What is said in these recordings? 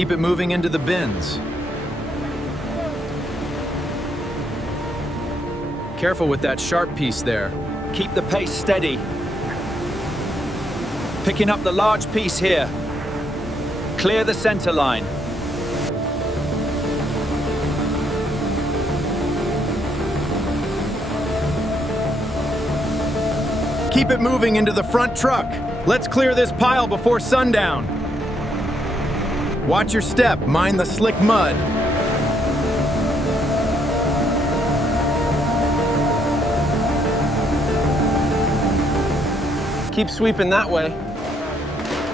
Keep it moving into the bins. Careful with that sharp piece there. Keep the pace steady. Picking up the large piece here. Clear the center line. Keep it moving into the front truck. Let's clear this pile before sundown. Watch your step, mind the slick mud. Keep sweeping that way.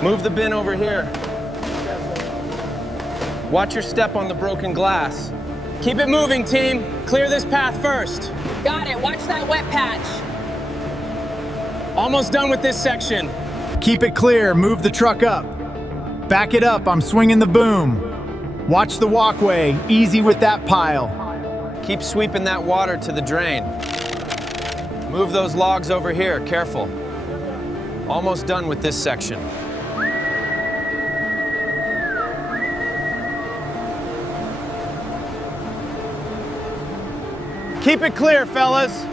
Move the bin over here. Watch your step on the broken glass. Keep it moving, team. Clear this path first. Got it. Watch that wet patch. Almost done with this section. Keep it clear, move the truck up. Back it up, I'm swinging the boom. Watch the walkway, easy with that pile. Keep sweeping that water to the drain. Move those logs over here, careful. Almost done with this section. Keep it clear, fellas.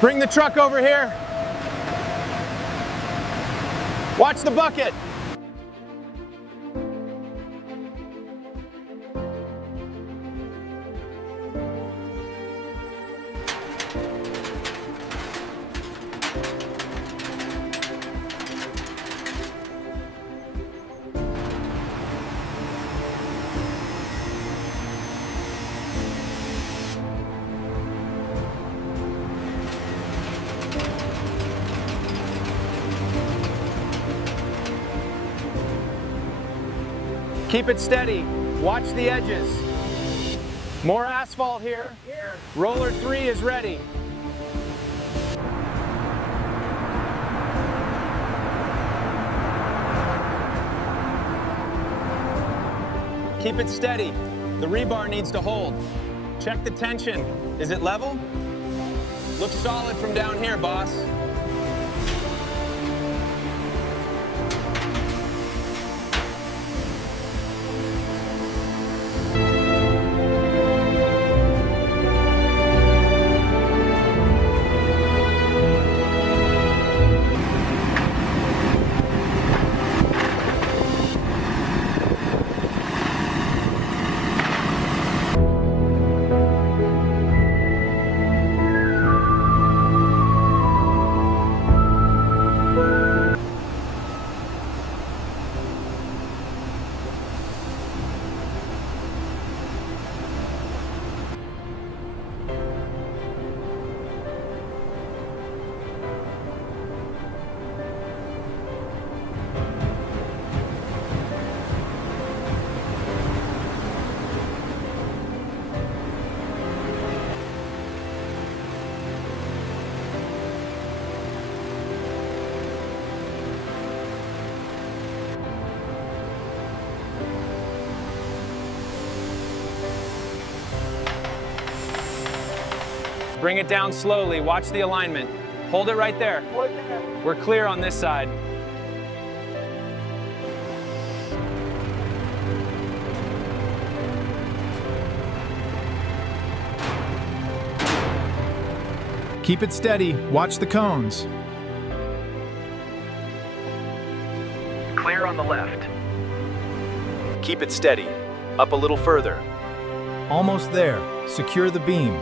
Bring the truck over here. Watch the bucket. Keep it steady. Watch the edges. More asphalt here. Roller 3 is ready. Keep it steady. The rebar needs to hold. Check the tension. Is it level? Looks solid from down here, boss. Bring it down slowly. Watch the alignment. Hold it right there. We're clear on this side. Keep it steady. Watch the cones. Clear on the left. Keep it steady. Up a little further. Almost there. Secure the beam.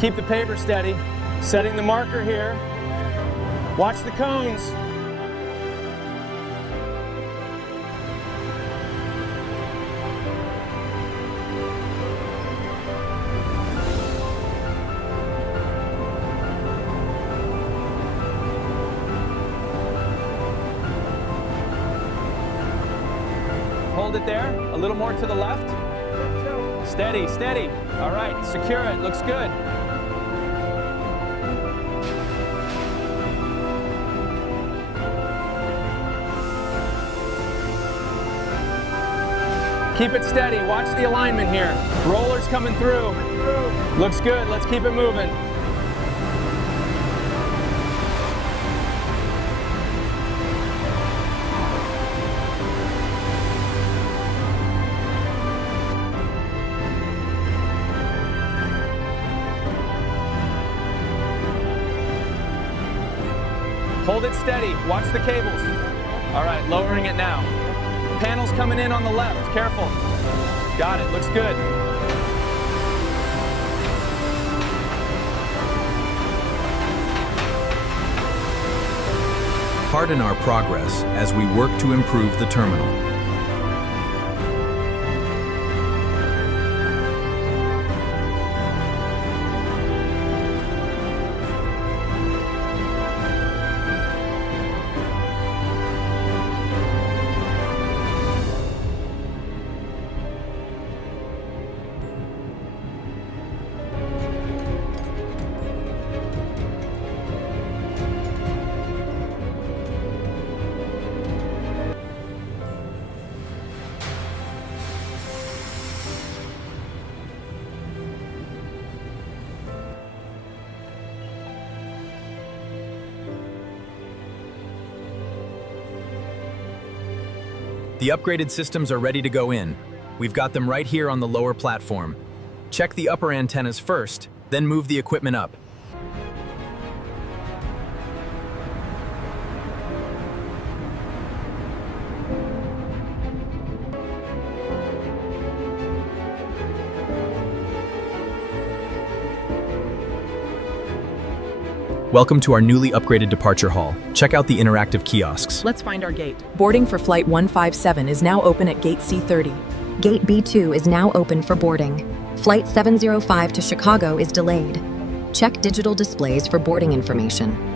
Keep the paver steady. Setting the marker here. Watch the cones. Hold it there. A little more to the left. Steady, steady. All right, secure it. Looks good. Keep it steady. Watch the alignment here. Rollers coming through. Looks good. Let's keep it moving. Hold it steady. Watch the cables. All right, lowering it now. Panels coming in on the left. Careful. Got it. Looks good. Pardon our progress as we work to improve the terminal. The upgraded systems are ready to go in. We've got them right here on the lower platform. Check the upper antennas first, then move the equipment up. Welcome to our newly upgraded departure hall. Check out the interactive kiosks. Let's find our gate. Boarding for Flight 157 is now open at Gate C30. Gate B2 is now open for boarding. Flight 705 to Chicago is delayed. Check digital displays for boarding information.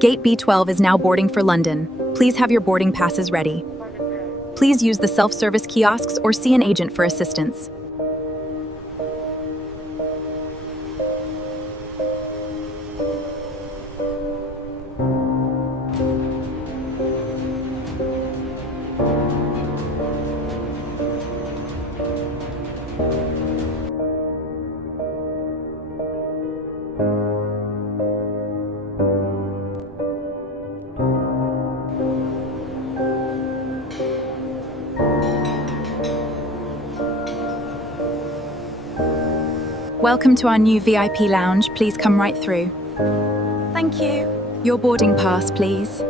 Gate B12 is now boarding for London. Please have your boarding passes ready. Please use the self-service kiosks or see an agent for assistance. Welcome to our new VIP lounge. Please come right through. Thank you. Your boarding pass, please.